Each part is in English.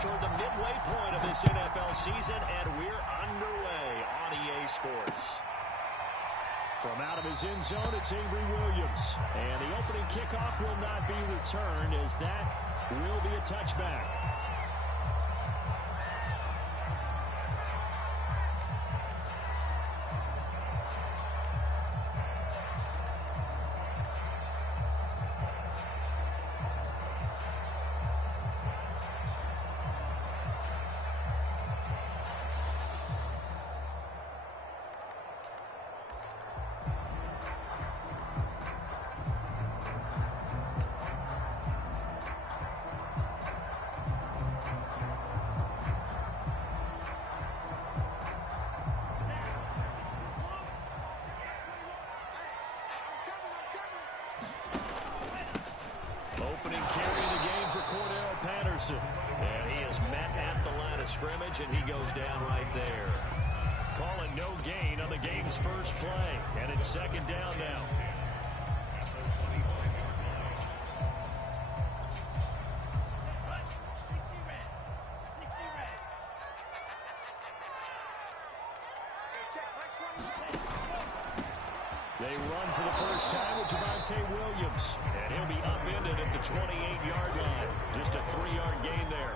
toward the midway point of this NFL season, and we're underway on EA Sports. From out of his end zone, it's Avery Williams. And the opening kickoff will not be returned, as that will be a touchback. And he is met at the line of scrimmage, and he goes down right there. Call it no gain on the game's first play, and it's second down now. They run for the first time with Javonte Williams. And he'll be upended at the 28-yard line. Just a 3-yard gain there.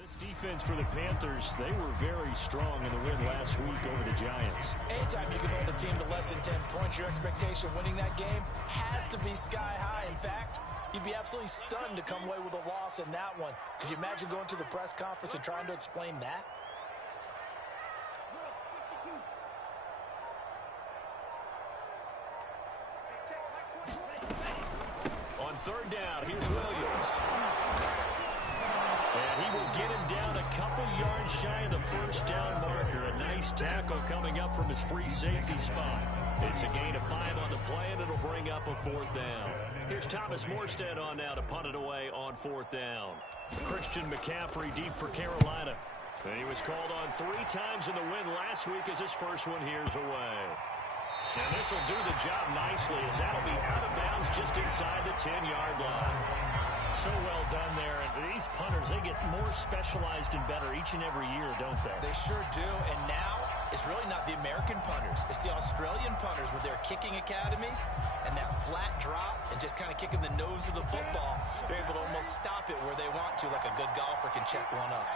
This defense for the Panthers, they were very strong in the win last week over the Giants. Anytime you can hold a team to less than 10 points, your expectation winning that game has to be sky high. In fact, you'd be absolutely stunned to come away with a loss in that one. Could you imagine going to the press conference and trying to explain that? On third down, here's Williams. And he will get him down a couple yards shy of the first down marker. A nice tackle coming up from his free safety spot. It's a gain of 5 on the play, and it'll bring up a fourth down. Here's Thomas Morstead on now to punt it away on fourth down. Christian McCaffrey deep for Carolina. And he was called on 3 times in the win last week as his first one here's away. And this will do the job nicely, as that'll be out of bounds just inside the 10-yard line. So well done there. And these punters, they get more specialized and better each and every year, don't they? They sure do. And now it's really not the American punters. It's the Australian punters with their kicking academies and that flat drop and just kind of kicking the nose of the football. They're able to almost stop it where they want to, like a good golfer can check one up.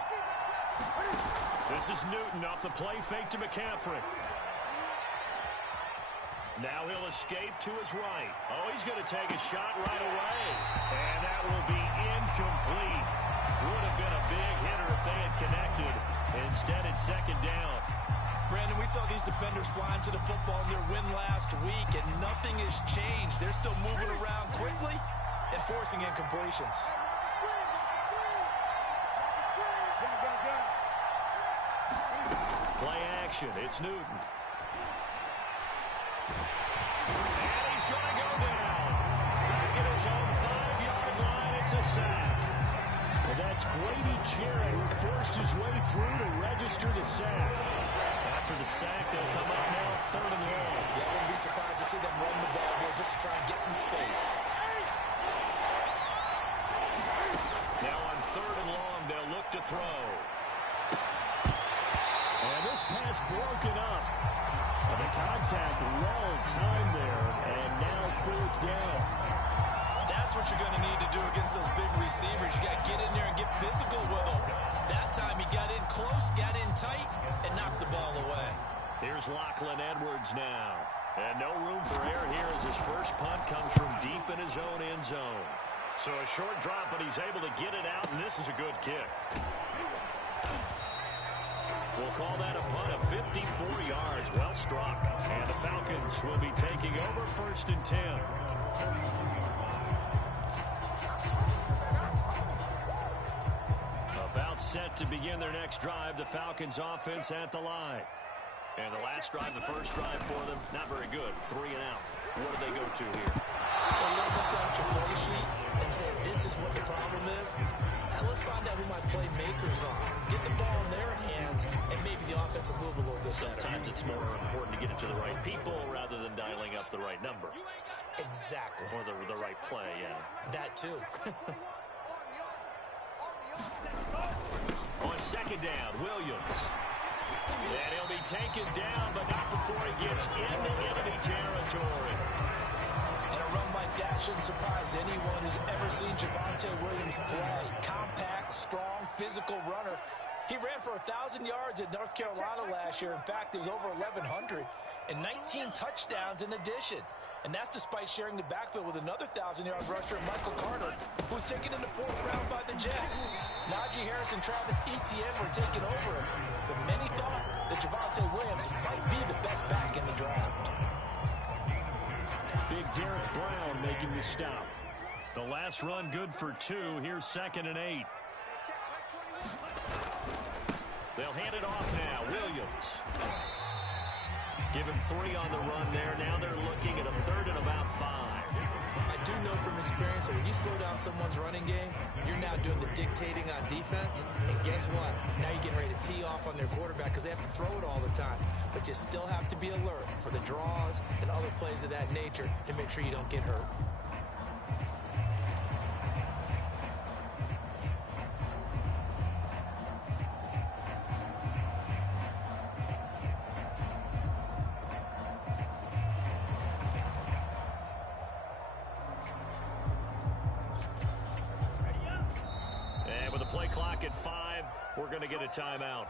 This is Newton off the play fake to McCaffrey. Now he'll escape to his right. Oh, he's going to take a shot right away. And that will be incomplete. Would have been a big hitter if they had connected. Instead, it's second down. Brandon, we saw these defenders flying to the football in their win last week, and nothing has changed. They're still moving around quickly and forcing incompletions. Play action. It's Newton. And he's going to go down. Back at his own 5-yard line, it's a sack. Well, that's Grady Jarrett, who forced his way through to register the sack. After the sack, they'll come up now third and long. Yeah, I wouldn't be surprised to see them run the ball here just to try and get some space. Now on third and long, they'll look to throw. And this pass broken up. The contact well timed there, and now fourth down. That's what you're going to need to do against those big receivers. You got to get in there and get physical with them. That time he got in close, got in tight, and knocked the ball away. Here's Lachlan Edwards now. And no room for error here as his first punt comes from deep in his own end zone. So a short drop, but he's able to get it out, and this is a good kick. We'll call that a punt of 54 yards. Well struck. And the Falcons will be taking over first and 10. About set to begin their next drive, the Falcons offense at the line. And the last drive, the first drive for them, not very good. 3 and out. What do they go to here? Well, you look at your play sheet and say, this is what the problem is. Now let's find out who my playmakers are. Get the ball in their hands, and maybe the offense will move a little bit better. Sometimes it's more important to get it to the right people rather than dialing up the right number. Exactly. Or the right play, yeah. That too. On second down, Williams. And he'll be taken down, but not before he gets into enemy territory. And a run like that shouldn't surprise anyone who's ever seen Javonte Williams play. Compact, strong, physical runner. He ran for 1,000 yards at North Carolina last year. In fact, it was over 1,100 and 19 touchdowns in addition. And that's despite sharing the backfield with another 1,000-yard rusher, Michael Carter, who was taken in the 4th round by the Jets. Najee Harris and Travis Etienne were taking over him, but many thought that Javonte Williams might be the best back in the draft. Big Derek Brown making the stop. The last run good for 2. Here's 2nd and 8. They'll hand it off now. Williams. Give him 3 on the run there. Now they're looking at a 3rd and about 5. I do know from experience that when you slow down someone's running game, you're now doing the dictating on defense. And guess what? Now you're getting ready to tee off on their quarterback because they have to throw it all the time. But you still have to be alert for the draws and other plays of that nature to make sure you don't get hurt. Clock at 5. We're going to get a timeout.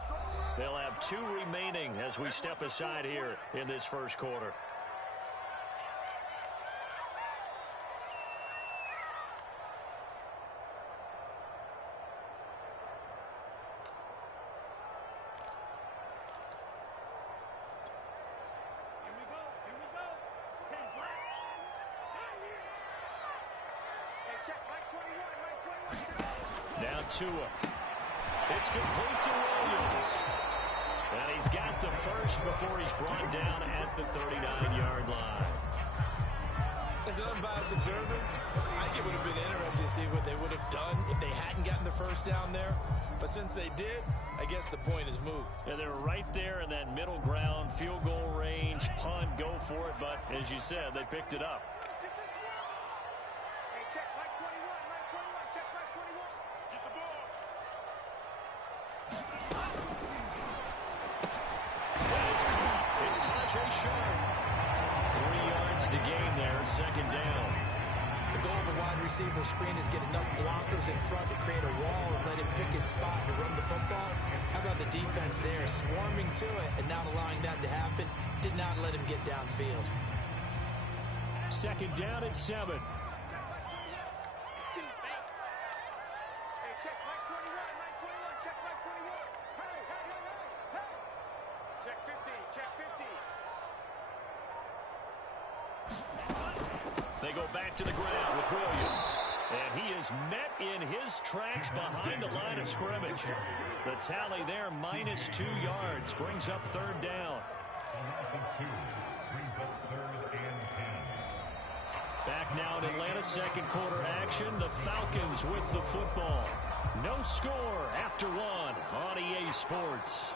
They'll have 2 remaining as we step aside here in this first quarter. Now Tua. It's complete to Williams. And he's got the first before he's brought down at the 39-yard line. As an unbiased observer, I think it would have been interesting to see what they would have done if they hadn't gotten the first down there. But since they did, I guess the point is moot. And they're right there in that middle ground, field goal range, punt, go for it. But as you said, they picked it up. Second down. The goal of a wide receiver screen is get enough blockers in front to create a wall and let him pick his spot to run the football. How about the defense there swarming to it and not allowing that to happen? Did not let him get downfield. Second down and 7. They go back to the ground with Williams. And he is met in his tracks behind the line of scrimmage. The tally there, -2 yards, brings up 3rd down. Back now in Atlanta, second quarter action. The Falcons with the football. No score after 1 on EA Sports.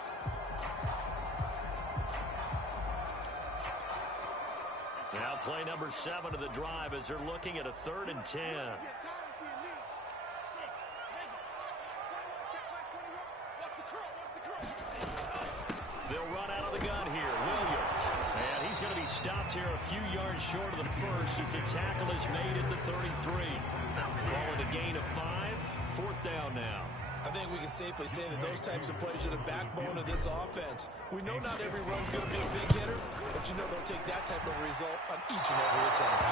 Now play number 7 of the drive as they're looking at a 3rd and 10. They'll run out of the gun here. Williams. And he's going to be stopped here a few yards short of the first as the tackle is made at the 33. Call it a gain of 5. 4th down now. I think we can safely say that those types of plays are the backbone of this offense. We know not every run's going to be a big hitter, but you know they'll take that type of result on each and every attempt.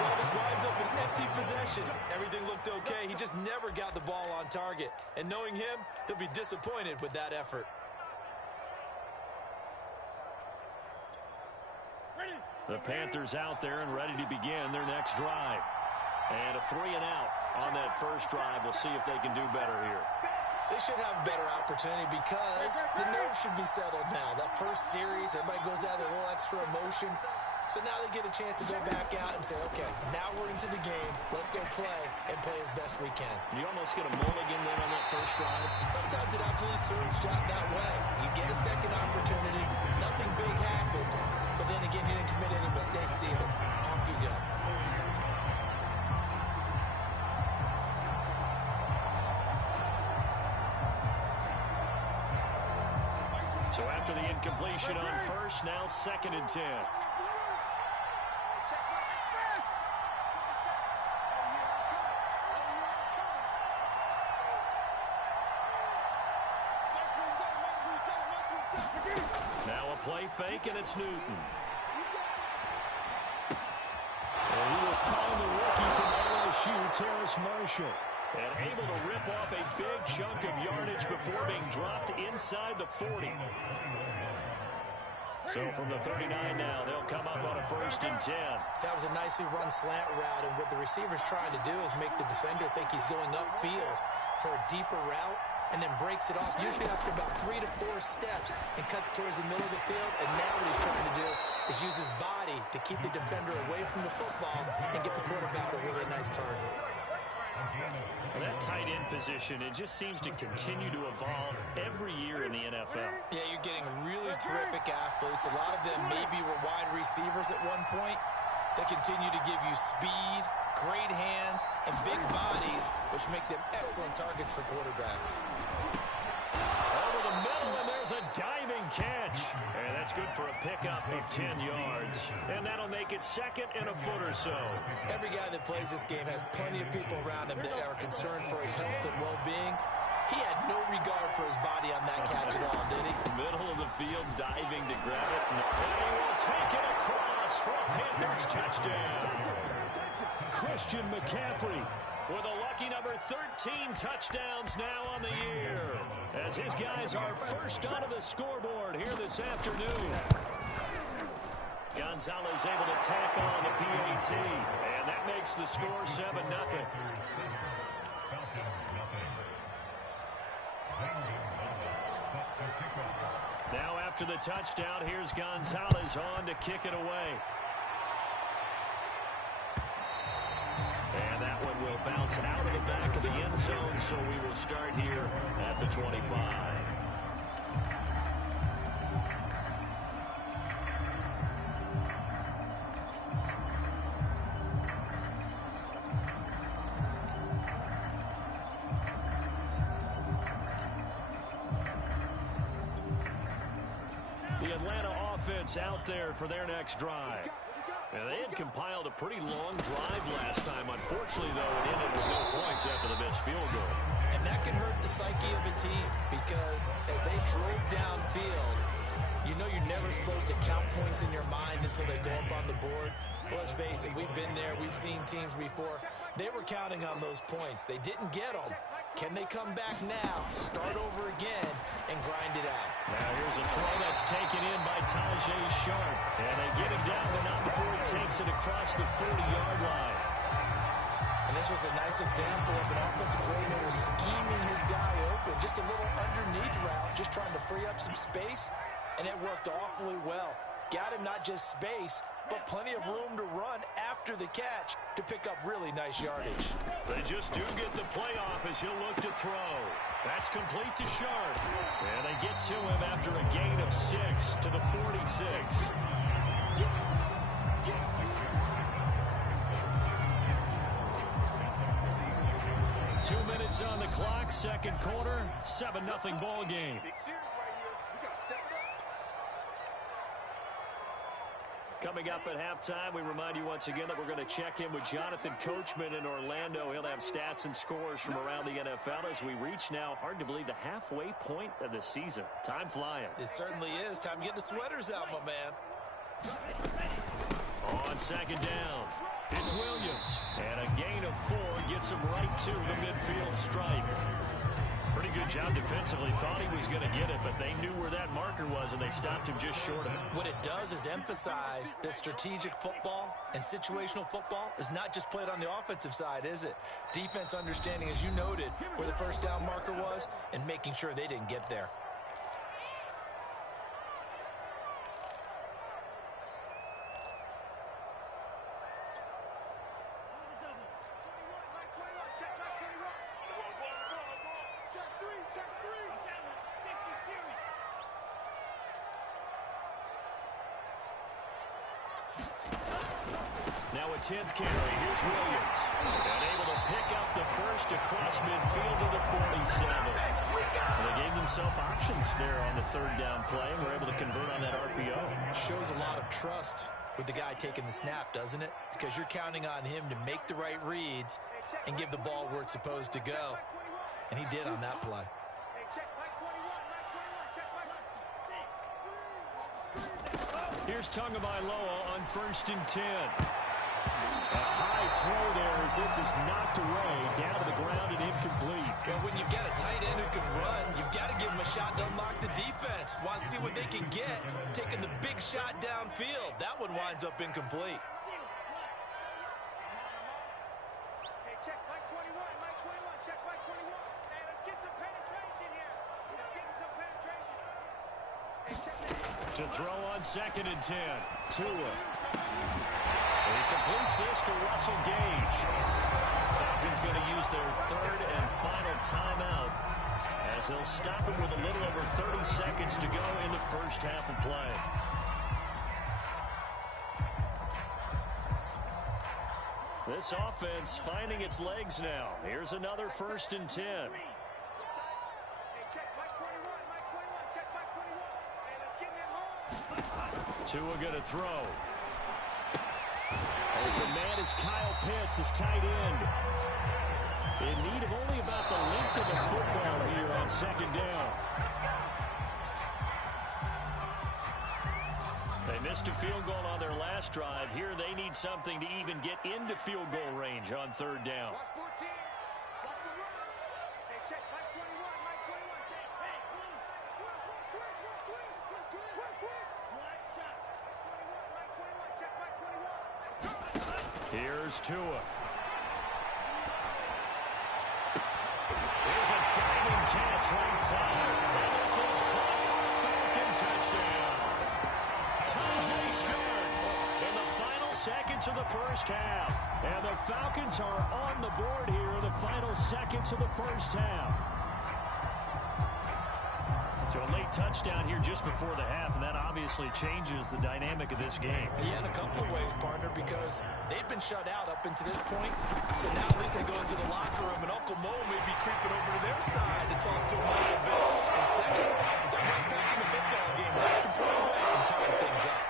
Well, this winds up an empty possession. Everything looked okay. He just never got the ball on target. And knowing him, he'll be disappointed with that effort. Ready, The Panthers out there and ready to begin their next drive. And a 3-and-out on that first drive. We'll see if they can do better here. They should have a better opportunity because the nerves should be settled now. That first series, everybody goes out with a little extra emotion. So now they get a chance to go back out and say, okay, now we're into the game. Let's go play and play as best we can. You almost get a mulligan then on that first drive. Sometimes it absolutely serves that way. You get a second opportunity. Nothing big happened. But then again, you didn't commit any mistakes either. Off you go. So after the incompletion on first, now 2nd and 10. Now a play fake, and it's Newton. And he will find the rookie from LSU, Terrace Marshall. And able to rip off a big chunk of yardage before being dropped inside the 40. So from the 39 now, they'll come up on a 1st and 10. That was a nicely run slant route, and what the receiver's trying to do is make the defender think he's going upfield for a deeper route, and then breaks it off, usually after about 3 to 4 steps, and cuts towards the middle of the field. And now what he's trying to do is use his body to keep the defender away from the football and get the quarterback a really nice target. Well, that tight end position, it just seems to continue to evolve every year in the NFL. Yeah, you're getting really terrific athletes. A lot of them maybe were wide receivers at one point. They continue to give you speed, great hands, and big bodies, which make them excellent targets for quarterbacks. Over the middle, and there's a diving catch. And that's good for a pickup of 10 yards. And that'll make it 2nd and a foot or so. Every guy that plays this game has plenty of people around him that are concerned for his health and well-being. He had no regard for his body on that catch at all, did he? Middle of the field, diving to grab it. And he will take it across for a Panthers touchdown. Christian McCaffrey with a lucky number 13 touchdowns now on the year, as his guys are first onto the scoreboard here this afternoon. Gonzalez able to tack on the PAT, and that makes the score 7-0. Now after the touchdown, here's Gonzalez on to kick it away. And that one will bounce out of the back of the end zone, so we will start here at the 25. The Atlanta offense out there for their next drive. And they had compiled a pretty long drive last time. Unfortunately, though, it ended with no points after the missed field goal. And that can hurt the psyche of a team, because as they drove downfield, you know you're never supposed to count points in your mind until they go up on the board. But let's face it, we've been there. We've seen teams before. They were counting on those points. They didn't get them. Can they come back now, start over again, and grind it out? Now here's a throw that's taken in by Tajay Sharp. And they get him down, but not before he takes it across the 40-yard line. And this was a nice example of an offensive coordinator scheming his guy open. Just a little underneath route, just trying to free up some space, and it worked awfully well. Got him not just space, but plenty of room to run after the catch to pick up really nice yardage. They just do get the playoff as he'll look to throw. That's complete to Sharp. And they get to him after a gain of 6 to the 46. 2 minutes on the clock, second quarter, 7-0 ball game. Coming up at halftime, we remind you once again that we're going to check in with Jonathan Coachman in Orlando. He'll have stats and scores from around the NFL as we reach now, hard to believe, the halfway point of the season. Time flying. It certainly is. Time to get the sweaters out, my man. On second down, it's Williams. And a gain of 4 gets him right to the midfield stripe. Pretty pretty good job defensively. Thought he was going to get it, but they knew where that marker was, and they stopped him just short of it. What it does is emphasize that strategic football and situational football is not just played on the offensive side, is it? Defense understanding, as you noted, where the first down marker was and making sure they didn't get there. Now a 10th carry. Here's Williams. And able to pick up the first across midfield to the 47. And they gave themselves options there on the third down play and were able to convert on that RPO. Shows a lot of trust with the guy taking the snap, doesn't it? Because you're counting on him to make the right reads and give the ball where it's supposed to go. And he did on that play. Here's Tagovailoa on 1st and 10. A high throw there as this is knocked away, down to the ground and incomplete. Well, when you've got a tight end who can run, you've got to give him a shot to unlock the defense. Want to see what they can get, taking the big shot downfield. That one winds up incomplete. Hey, check Mike 21, Mike 21, check Mike 21. Hey, let's get some penetration here. Let's get some penetration. Hey, check that. To throw on 2nd and 10. Tua. He completes this to Russell Gage. Falcons going to use their 3rd and final timeout as they'll stop him with a little over 30 seconds to go in the first half of play. This offense finding its legs now. Here's another 1st and 10. Hey, check Mike 21, Mike 21, check Mike 21. Hey, let's get him home. Tua going to throw. Open man is Kyle Pitts, his tight end. In need of only about the length of the football here on 2nd down. They missed a field goal on their last drive. Here they need something to even get into field goal range on 3rd down. Watch 14. Watch the run. Hey, check Mike 21, Mike 21, check. Hey, quick. One shot. 21, Mike 21, check Mike 21. Here's Tua. Here's a diving catch right side. And this is caught. Falcon touchdown. Tajay Shard in the final seconds of the first half. And the Falcons are on the board here in the final seconds of the first half. So a late touchdown here just before the half, and that obviously changes the dynamic of this game. Yeah, in a couple of ways, partner, because they've been shut out up until this point. So now at least they go into the locker room, and Uncle Mo may be creeping over to their side to talk to him a little bit. And second, they're right back in the football game, an extra point away from tying things up.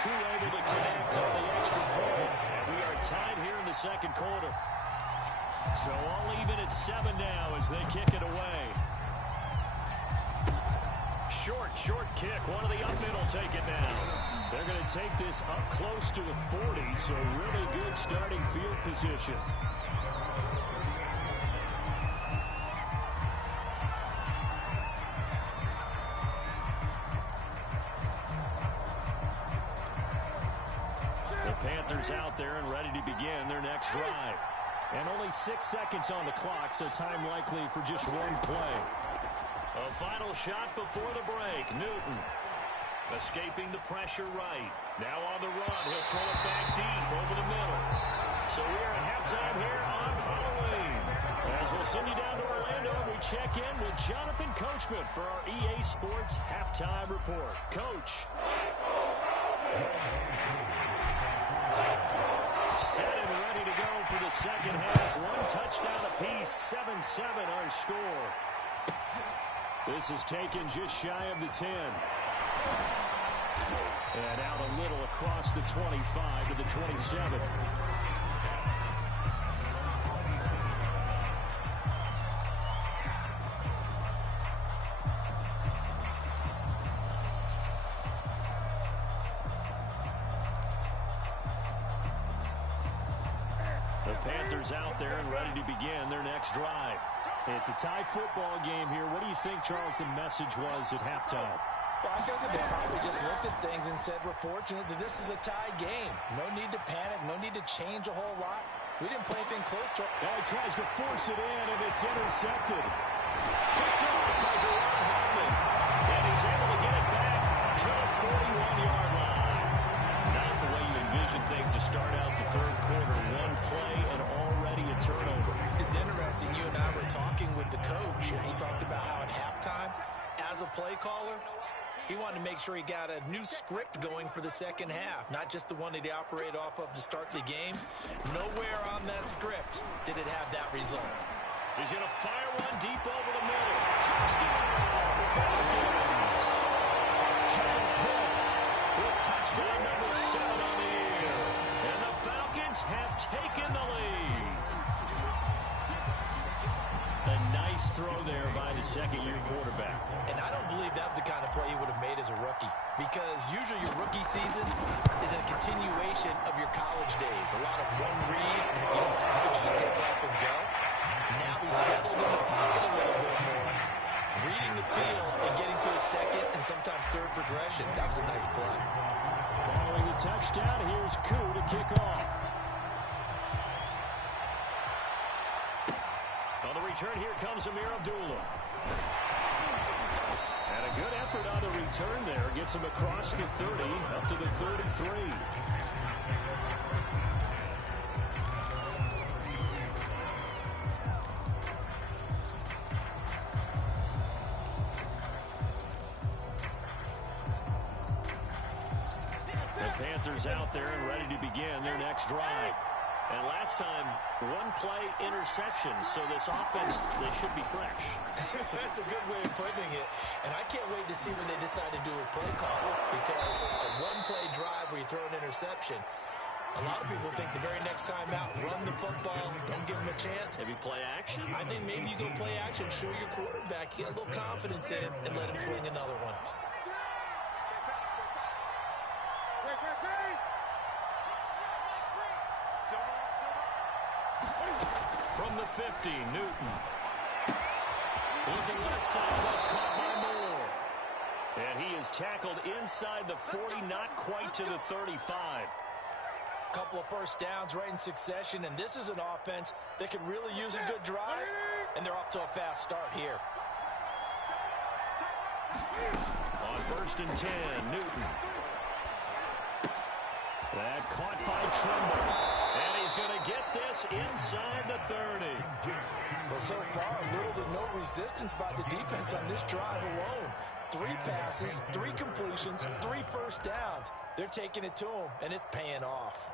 Two able to connect on the extra point, and we are tied here in the 2nd quarter. So all even at 7 now as they kick it away. Short kick. One of the up middle take it now. They're going to take this up close to the 40, so really good starting field position. The Panthers out there and ready to begin their next drive. And only 6 seconds on the clock, so time likely for just one play. A final shot before the break. Newton escaping the pressure right. Now on the run. He'll throw it back deep over the middle. So we are at halftime here on Halloween. As we'll send you down to Orlando, we check in with Jonathan Coachman for our EA Sports Halftime Report. Coach. Set and ready to go for the second half. One touchdown apiece. 7-7 our score. This is taken just shy of the 10. And out a little across the 25 to the 27. The Panthers out there and ready to begin their next drive. It's a tie football game here. What do you think, Charles, the message was at halftime? Well, I think they probably just looked at things and said, we're fortunate that this is a tie game. No need to panic. No need to change a whole lot. We didn't play anything close to it. Now he tries to force it in, and it's intercepted. Picked off by Jerron Hartman. And he's able to get it back to the 41-yard line. Not the way you envision things to start out the third quarter. One play and already a turnover. It's interesting. You and I were talking with the coach, and he talked about how at halftime, as a play caller, he wanted to make sure he got a new script going for the second half, not just the one that he operated off of to start the game. Nowhere on that script did it have that result. He's going to fire one deep over the middle. Touchdown, Falcons! Kyle Pitts with touchdown number 7 on the year. And the Falcons have taken the lead. A nice throw there by the second-year quarterback. And I don't believe that was the kind of play he would have made as a rookie, because usually your rookie season is a continuation of your college days. A lot of one read, and if you don't have it, you just take off and go. Now he's settled in the pocket a little bit more, reading the field and getting to his second and sometimes third progression. That was a nice play. Following the touchdown, here's Koo to kick off. On the return, here comes Amir Abdullah. And a good effort on the return there. Gets him across the 30, up to the 33. The Panthers out there and ready to begin their next drive. And last time, one play interception, so this offense, they should be fresh. That's a good way of putting it. And I can't wait to see what they decide to do with play calling, because a one-play drive where you throw an interception, a lot of people think the very next time out, run the football, don't give them a chance. Maybe play action? I think maybe you go play action, show your quarterback, get a little confidence in him, and let him fling another one. From the 50, Newton. Looking left side, that's caught by Moore. And he is tackled inside the 40, not quite to the 35. Couple of first downs right in succession, and this is an offense that could really use a good drive, and they're off to a fast start here. On 1st and 10, Newton. That caught by Trimble. And he's going to get this inside the 30. Well, so far, little to no resistance by the defense on this drive alone. 3 passes, 3 completions, 3 first downs. They're taking it to him, and it's paying off.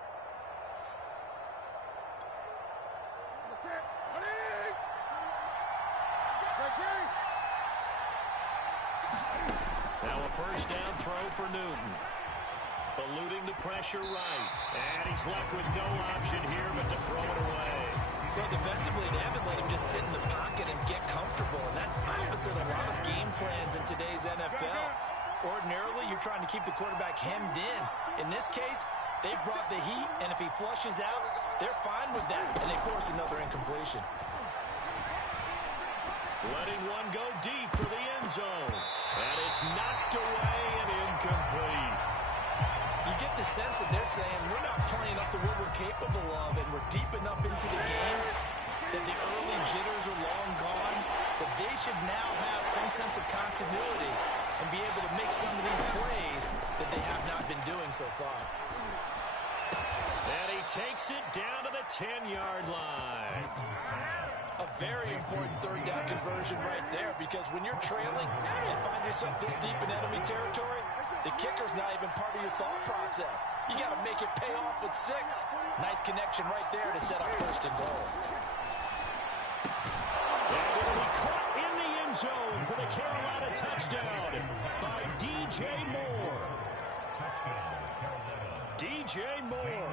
Now a first down throw for Newton. Eluding the pressure right. And he's left with no option here but to throw it away. Well, defensively, they haven't let him just sit in the pocket and get comfortable, and that's opposite a lot of game plans in today's NFL. Ordinarily, you're trying to keep the quarterback hemmed in. In this case, they brought the heat, and if he flushes out, they're fine with that, and they force another incompletion. Letting one go deep for the end zone. And it's knocked away and incomplete. You get the sense that they're saying we're not playing up to what we're capable of, and we're deep enough into the game that the early jitters are long gone, that they should now have some sense of continuity and be able to make some of these plays that they have not been doing so far. And he takes it down to the 10-yard line. A very important third down conversion right there, because when you're trailing and find yourself this deep in enemy territory, the kicker's not even part of your thought process. You got to make it pay off with 6. Nice connection right there to set up 1st and goal. And it'll be caught in the end zone for the Carolina touchdown by DJ Moore. DJ Moore,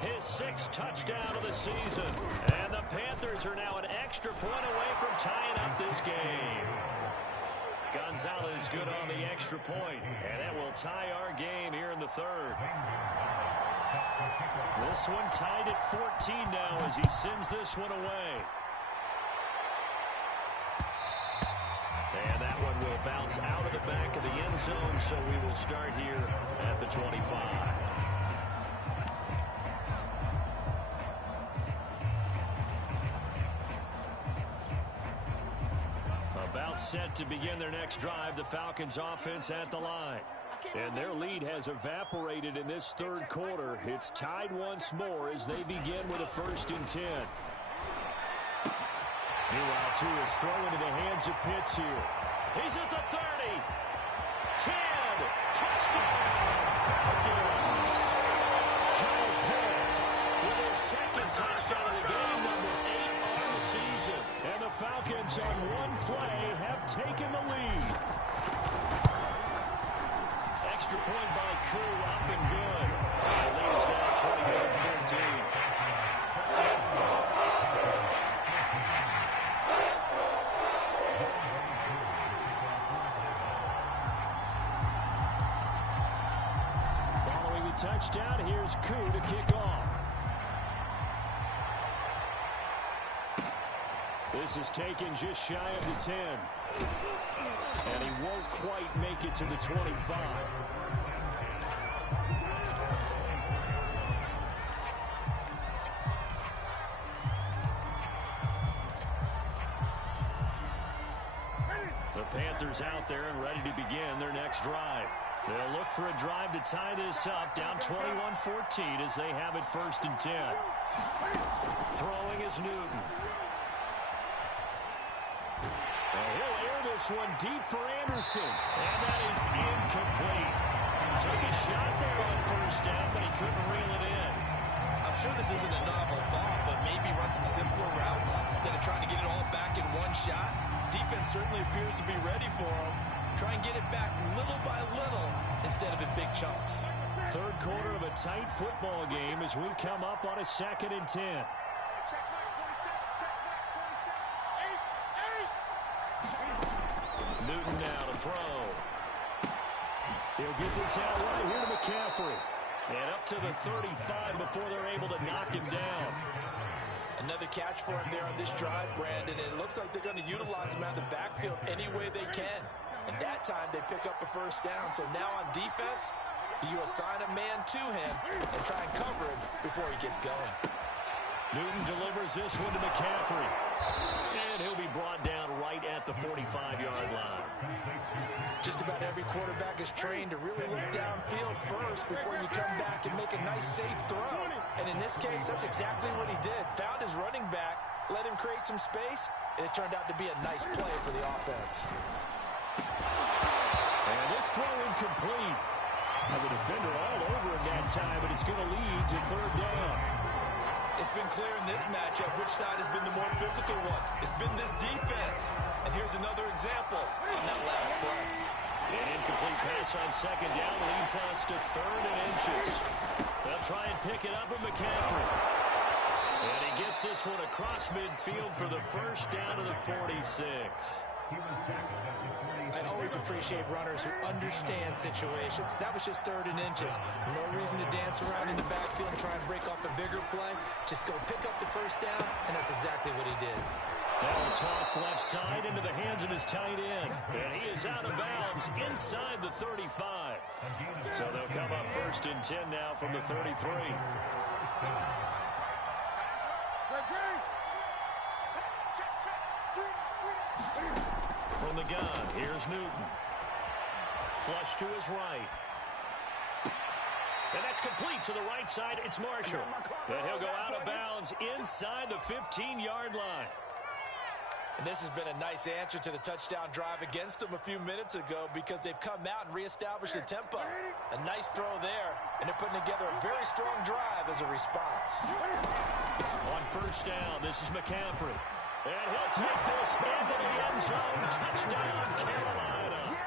his 6th touchdown of the season. And the Panthers are now an extra point away from tying up this game. Gonzalez good on the extra point, and that will tie our game here in the 3rd. This one tied at 14 now as he sends this one away. will bounce out of the back of the end zone, so we will start here at the 25. About set to begin their next drive, the Falcons offense at the line. And their lead has evaporated in this third quarter. It's tied once more as they begin with a 1st and 10. Meanwhile, Tua is thrown into the hands of Pitts here. He's at the 30. 10. Touchdown, Falcons. Kyle Pitts with his 2nd touchdown of the game, number 8 on the season. And the Falcons on one play have taken the lead. Extra point by Koo, up and good. The lead is now 21-13. Following the touchdown, here's Koo to kick off. This is taken just shy of the 10. And he won't quite make it to the 25. The Panthers out there and ready to begin their next drive. They'll look for a drive to tie this up, down 21-14 as they have it 1st and 10. Throwing is Newton. He'll air this one deep for Anderson. And that is incomplete. Took a shot there on 1st down, but he couldn't reel it in. I'm sure this isn't a novel thought, but maybe run some simpler routes instead of trying to get it all back in one shot. Defense certainly appears to be ready for him. Try and get it back little by little instead of in big chunks. Third quarter of a tight football game as we come up on a 2nd and 10. Newton now to throw. He'll get this out right here to McCaffrey. And up to the 35 before they're able to knock him down. Another catch for him there on this drive, Brandon. And it looks like they're going to utilize him out of the backfield any way they can. And that time they pick up a 1st down. So now on defense, you assign a man to him and try and cover him before he gets going. Newton delivers this one to McCaffrey. And he'll be brought down right at the 45-yard line. Just about every quarterback is trained to really look downfield first before you come back and make a nice, safe throw. And in this case, that's exactly what he did. Found his running back, let him create some space, and it turned out to be a nice play for the offense. And this throw incomplete. Now the defender all over him that time, but it's going to lead to 3rd down. It's been clear in this matchup which side has been the more physical one. It's been this defense. And here's another example on that last play. An incomplete pass on 2nd down leads us to 3rd and inches. They'll try and pick it up with McCaffrey. And he gets this one across midfield for the 1st down to the 46. I always appreciate runners who understand situations. That was just 3rd and inches. No reason to dance around in the backfield and try and break off a bigger play. Just go pick up the 1st down, and that's exactly what he did. Now a toss left side into the hands of his tight end. And he is out of bounds inside the 35. So they'll come up 1st and 10 now from the 33. From the gun, here's Newton. Flush to his right. And that's complete to the right side. It's Marshall. And he'll go out of bounds inside the 15-yard line. And this has been a nice answer to the touchdown drive against them a few minutes ago because they've come out and reestablished the tempo. A nice throw there, and they're putting together a very strong drive as a response. On 1st down, this is McCaffrey. And he'll take this into the end zone. Touchdown, Carolina.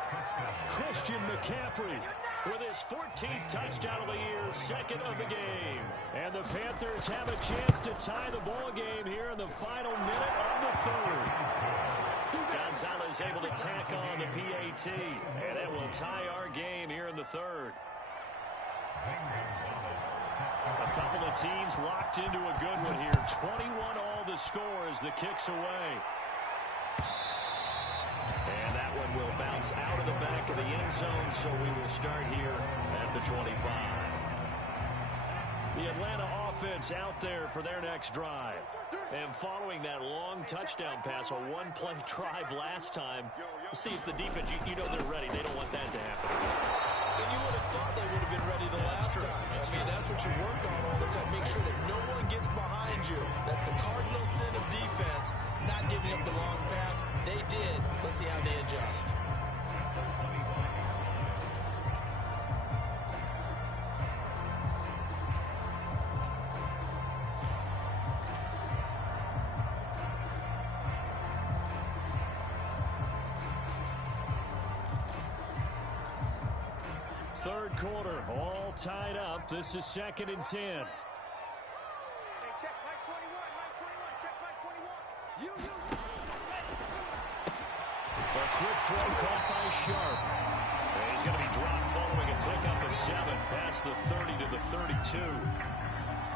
Christian McCaffrey with his 14th touchdown of the year, 2nd of the game. And the Panthers have a chance to tie the ball game here in the final minute of the 3rd. Gonzalez able to tack on the PAT. And that will tie our game here in the 3rd. A couple of teams locked into a good one here. 21 all the score as the kick's away. And that one will bounce offense out of the back of the end zone, so we will start here at the 25. The Atlanta offense out there for their next drive. And following that long touchdown pass, a one-play drive last time, see if the defense, you know they're ready. They don't want that to happen. And you would have thought they would have been ready the last time. That's what you work on all the time. Make sure that no one gets behind you. That's the cardinal sin of defense, not giving up the long pass. They did. Let's see how they adjust. Third quarter, all tied up. This is 2nd and 10. Hey, check Mike 21, Mike 21, check Mike 21. You. A quick throw caught by Sharp. And he's going to be dropped following a pickup of 7 past the 30 to the 32.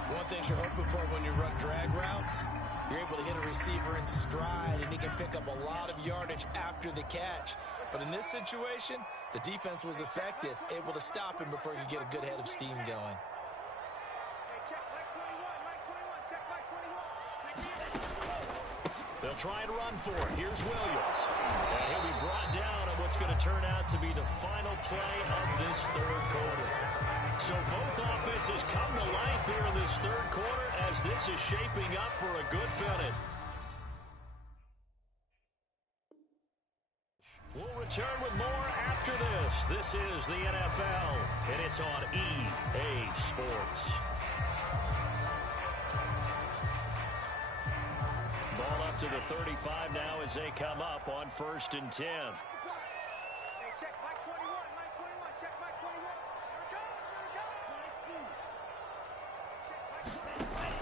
One thing you're hoping for when you run drag routes, you're able to hit a receiver in stride, and he can pick up a lot of yardage after the catch. But in this situation, the defense was effective, able to stop him before he could get a good head of steam going. Hey, check Mike 21, Mike 21, check Mike 21. They'll try and run for it. Here's Williams. And he'll be brought down on what's going to turn out to be the final play of this third quarter. So both offenses come to life here in this third quarter as this is shaping up for a good finish. We'll return with more after this. This is the NFL, and it's on EA Sports. Ball up to the 35 now as they come up on 1st and 10. Hey, check Mike 21, Mike 21, check Mike 21.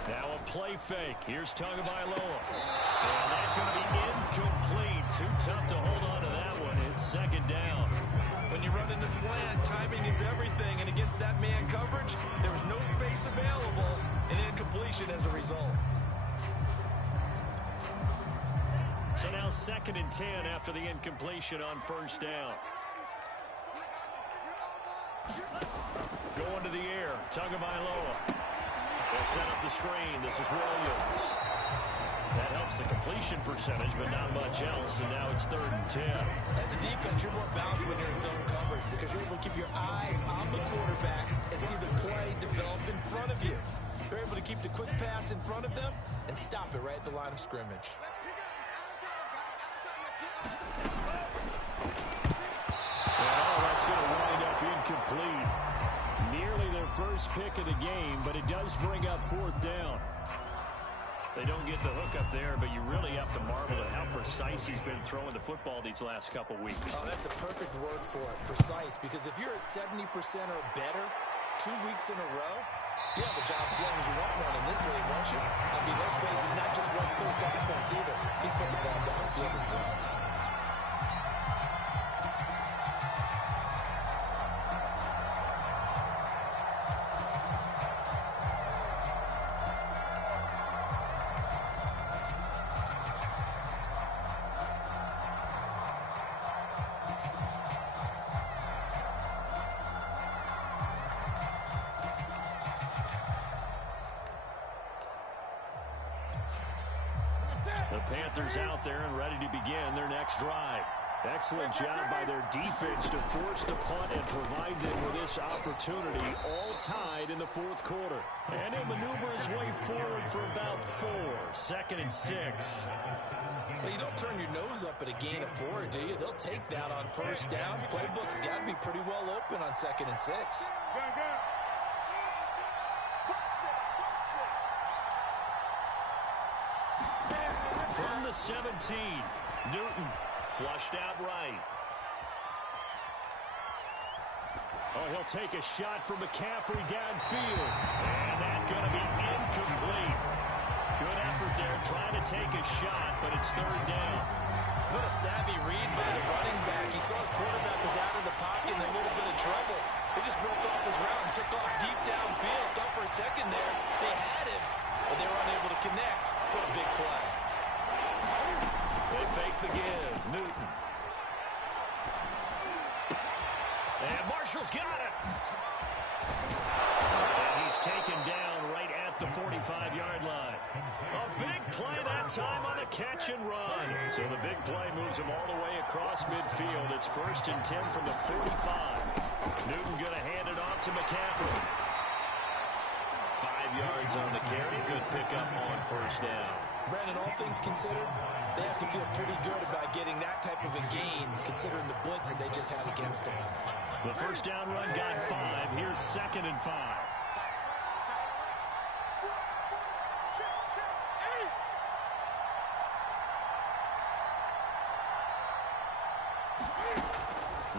Now a play fake. Here's Tagovailoa. And that's going to be incomplete. Too tough to hold on to that one. It's 2nd down. When you run into slant, timing is everything. And against that man coverage, there was no space available. And incompletion as a result. So now 2nd and 10 after the incompletion on 1st down. Going to the air. Tagovailoa. They'll set up the screen. This is Williams. That helps the completion percentage, but not much else, and now it's 3rd and 10. As a defense, you're more balanced when you're in zone coverage because you're able to keep your eyes on the quarterback and see the play develop in front of you. They're able to keep the quick pass in front of them and stop it right at the line of scrimmage. Well, that's going to wind up incomplete. Nearly their first pick of the game, but it does bring up 4th down. They don't get the hook up there, but you really have to marvel at how precise he's been throwing the football these last couple weeks. Oh, that's a perfect word for it, precise, because if you're at 70% or better 2 weeks in a row, you have a job as long as you want one in this league, won't you? I mean, let's face it, it's not just West Coast offense either. He's putting the ball downfield as well. The Panthers out there and ready to begin their next drive. Excellent job by their defense to force the punt and provide them with this opportunity, all tied in the 4th quarter. And he'll maneuver his way forward for about 4. 2nd and 6. Well, you don't turn your nose up at a gain of 4, do you? They'll take that on 1st down. Playbook's got to be pretty well open on 2nd and 6. From the 17, Newton flushed out right. Oh, he'll take a shot from McCaffrey downfield. And that's going to be incomplete. Good effort there trying to take a shot, but it's 3rd down. What a savvy read by the running back. He saw his quarterback was out of the pocket in a little bit of trouble. He just broke off his route and took off deep downfield. Thought for a second there they had him, but they were unable to connect for a big play. They fake the give. Newton. And Marshall's got it. And he's taken down right at the 45-yard line. A big play that time on the catch and run. So the big play moves him all the way across midfield. It's 1st and 10 from the 45. Newton going to hand it off to McCaffrey. 5 yards on the carry. Good pickup on 1st down. Brandon, all things considered, they have to feel pretty good about getting that type of a gain, considering the blitz that they just had against them. The 1st down run got 5. Here's 2nd and 5.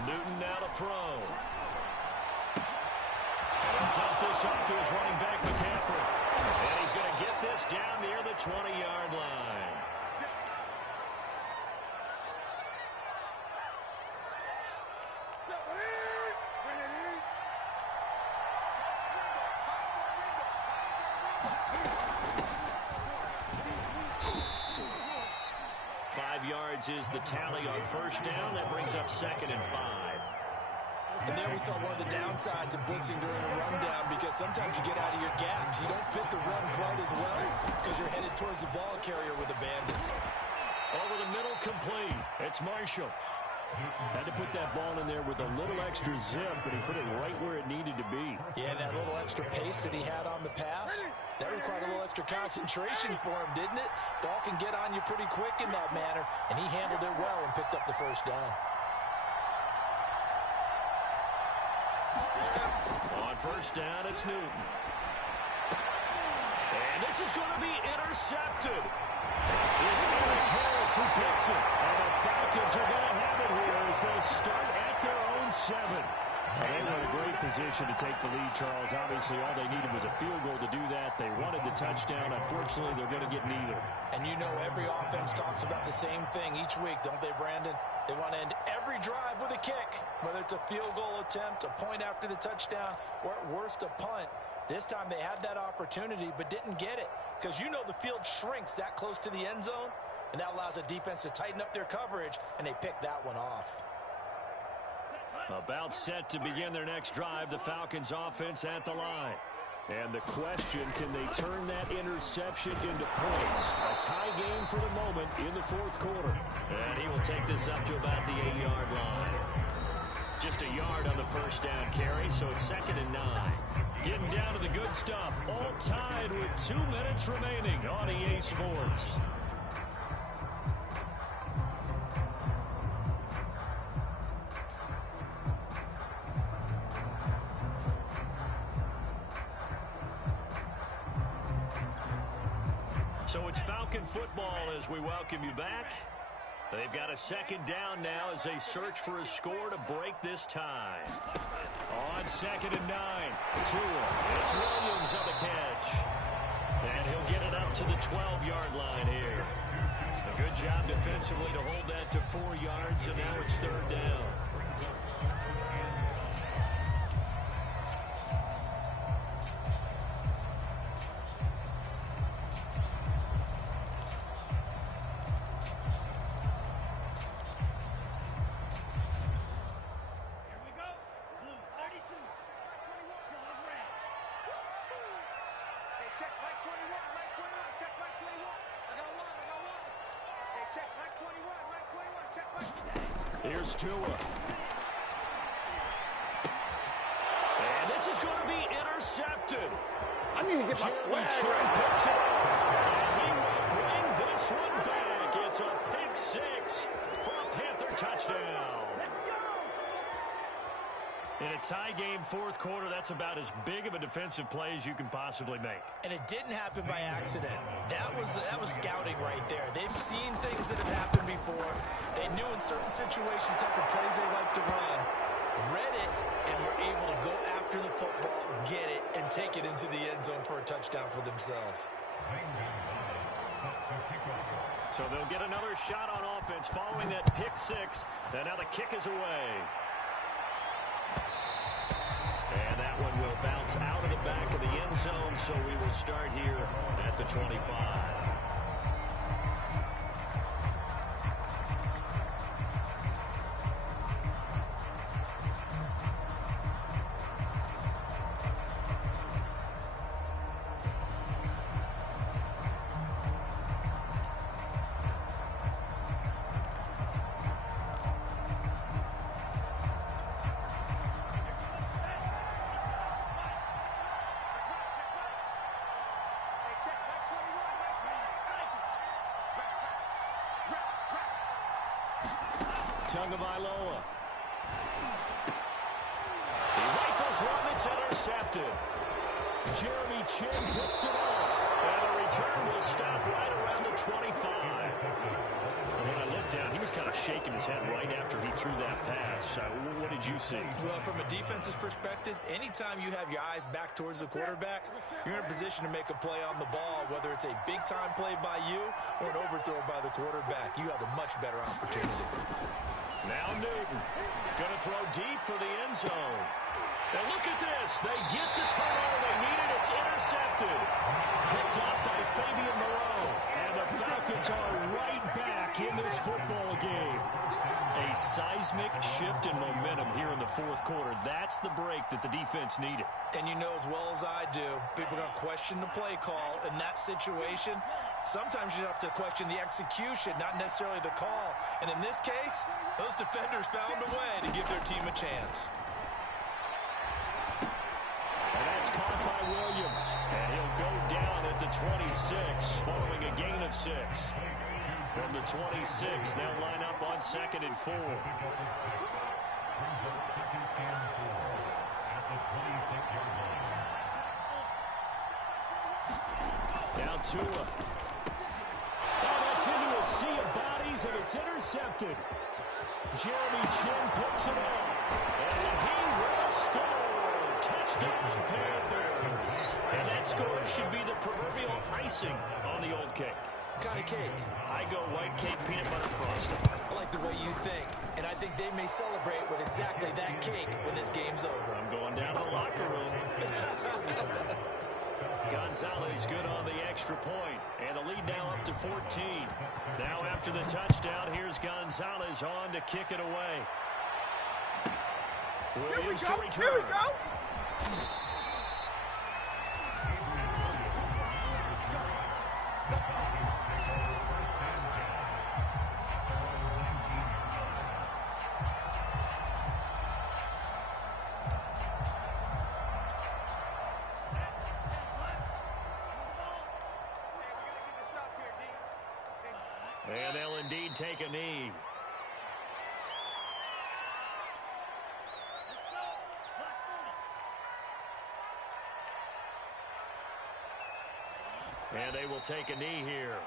Newton now to throw. And he'll dump this off to his running back, McCaffrey. And he's going to get this down near the 20-yard line. Is the tally on 1st down. That brings up 2nd and 5. And there we saw one of the downsides of blitzing during a rundown, because sometimes you get out of your gaps. You don't fit the run quite as well because you're headed towards the ball carrier with a bandit. Over the middle, complete. It's Marshall. Had to put that ball in there with a little extra zip, but he put it right where it needed to be. Yeah, that little extra pace that he had on the pass, that required a little extra concentration for him, didn't it? Ball can get on you pretty quick in that manner, and he handled it well and picked up the 1st down. On 1st down, it's Newton. And this is going to be intercepted. It's Eric Harris who picks it. And the Falcons are going to have it here as they start at their own 7. They were in a great position to take the lead, Charles. Obviously, all they needed was a field goal to do that. They wanted the touchdown. Unfortunately, they're going to get neither. And you know every offense talks about the same thing each week, don't they, Brandon? They want to end every drive with a kick, whether it's a field goal attempt, a point after the touchdown, or at worst, a punt. This time they had that opportunity but didn't get it, because you know the field shrinks that close to the end zone, and that allows the defense to tighten up their coverage, and they pick that one off. About set to begin their next drive, the Falcons offense at the line. And the question, can they turn that interception into points? A tie game for the moment in the 4th quarter. And he will take this up to about the 8-yard line. Just a yard on the 1st down carry, so it's 2nd and 9. Getting down to the good stuff. All tied with 2 minutes remaining on EA Sports. So it's Falcon football as we welcome you back. They've got a 2nd down now as they search for a score to break this tie. On 2nd and 9, Tua. It's Williams on the catch. And he'll get it up to the 12-yard line here. A good job defensively to hold that to 4 yards, and now it's 3rd down. Here's Tua. And this is going to be intercepted. I need to get my swag. Picks it up. And he will bring this one back. It's a pick 6 for a Panther touchdown. In a tie game, 4th quarter, that's about as big of a defensive play as you can possibly make. And it didn't happen by accident. That was scouting right there. They've seen things that have happened before. They knew in certain situations type of plays they like to run, read it, and were able to go after the football, get it, and take it into the end zone for a touchdown for themselves. So they'll get another shot on offense following that pick 6. And now the kick is away. And that one will bounce out of the back of the end zone, so we will start here at the 25. Tagovailoa. He rifles one that's intercepted. Jeremy Chin picks it up. And the return will stop right around the 25. And when I looked down, he was kind of shaking his head right after he threw that pass. What did you see? Well, from a defense's perspective, anytime you have your eyes back towards the quarterback, you're in a position to make a play on the ball, whether it's a big-time play by you or an overthrow by the quarterback. You have a much better opportunity. Now Newton going to throw deep for the end zone. And look at this. They get the turnover they needed. It's intercepted. Picked up by Fabian Moreau. And the Falcons are right back in this football game. A seismic shift in momentum here in the fourth quarter. That's the break that the defense needed. And you know as well as I do, people are going to question the play call in that situation. Sometimes you have to question the execution, not necessarily the call. And in this case, those defenders found a way to give their team a chance. And that's caught by Williams. And he'll go down at the 26, following a gain of 6. From the 26, they'll line up on 2nd and 4. Now Tua. Oh, that's into a sea of bodies, and it's intercepted. Jeremy Chin picks it up. And he will score. Touchdown, Panthers. And that score should be the proverbial icing on the old cake. What kind of cake? I go white cake, peanut butter frosting. I like the way you think. And I think they may celebrate with exactly that cake when this game's over. I'm going down to the locker room. Gonzalez good on the extra point. And the lead now up to 14. Now after the touchdown, here's Gonzalez on to kick it away. Williams to return. Here we go. And they'll indeed take a knee. And they will take a knee here.